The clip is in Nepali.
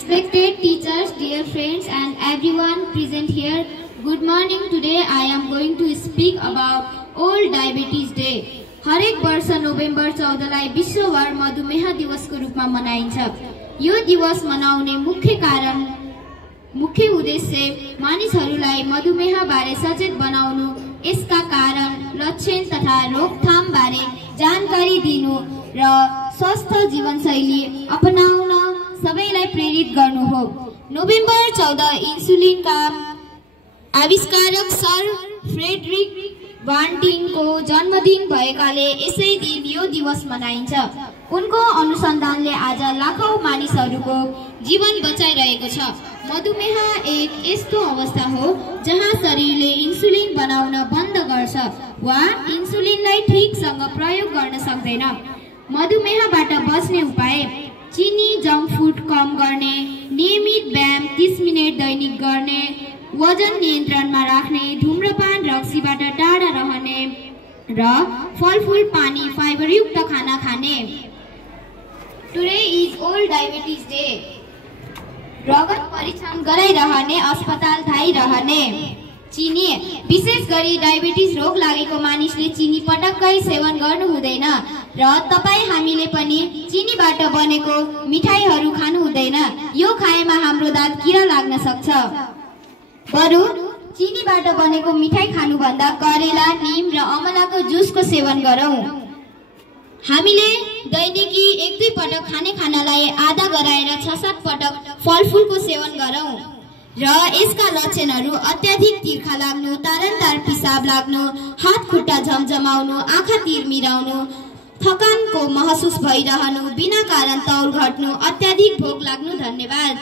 Respected teachers, dear friends and everyone present here, good morning. Today I am going to speak about World Diabetes Day. हरेक वर्ष नोभेम्बर 14 लाई विश्वभर मधुमेह दिवसको रूपमा मनाइन्छ। यो दिवस मनाउने मुख्य उद्देश्य मानिसहरूलाई मधुमेह बारे सचेत बनाउनु, यसका कारण, लक्षण तथा रोकथाम बारे जानकारी दिनु र स्वस्थ जीवनशैली अपनाउन सबैलाई प्रेरित गर्नु हो। नोभेम्बर 14 इन्सुलिनका आविष्कारक सर फ्रेडरिक बान्टिङको जन्मदिन भएकाले यसै दिन यो दिवस मनाइन्छ। उनको अनुसन्धानले आज लाखौं मानिसहरूको जीवन बचाइरहेको छ। मधुमेह एक यस्तो अवस्था हो जहाँ शरीरले इन्सुलिन बनाउन बन्द गर्छ वा इन्सुलिनलाई ठीकसँग प्रयोग गर्न सक्दैन। मधुमेहबाट बच्ने उपाय: चिनी, जंक फूड कम गर्ने, नियमित व्यायाम 30 मिनेट दैनिक गर्ने, वजन नियन्त्रणमा राख्ने, धूम्रपान र रक्सीबाट टाढा रहने र फलफूल, पानी, फाइबरयुक्त खाना खाने। Today is world diabetes day. रगत परीक्षण गराइरहने, अस्पताल धाइरहने। चिनी, विशेष गरी डायबिटिज रोग लागेको मानिसले चिनी पटक्कै सेवन गर्नु हुँदैन र हामीले पनि चिनीबाट बनेको मिठाईहरू खानु हुँदैन। यो खाएमा हाम्रो दाँत किरा लाग्न सक्छ। बरु चिनीबाट बनेको मिठाई खानुभन्दा करेला, नीम र अमलाको जुसको सेवन गरौँ। हामीले दैनिकी 1-2 पटक खाने खानालाई आधा गराएर 6-7 पटक फलफूलको सेवन गरौँ र यसका लक्षणहरू अत्याधिक तिर्खा लाग्नु, तारन्तार पिसाब लाग्नु, हात खुट्टा झमझमाउनु, आँखा तिरमिराउनु, थकानको महसुस भइरहनु, बिना कारण तौल घट्नु, अत्याधिक भोक लाग्नु। धन्यवाद।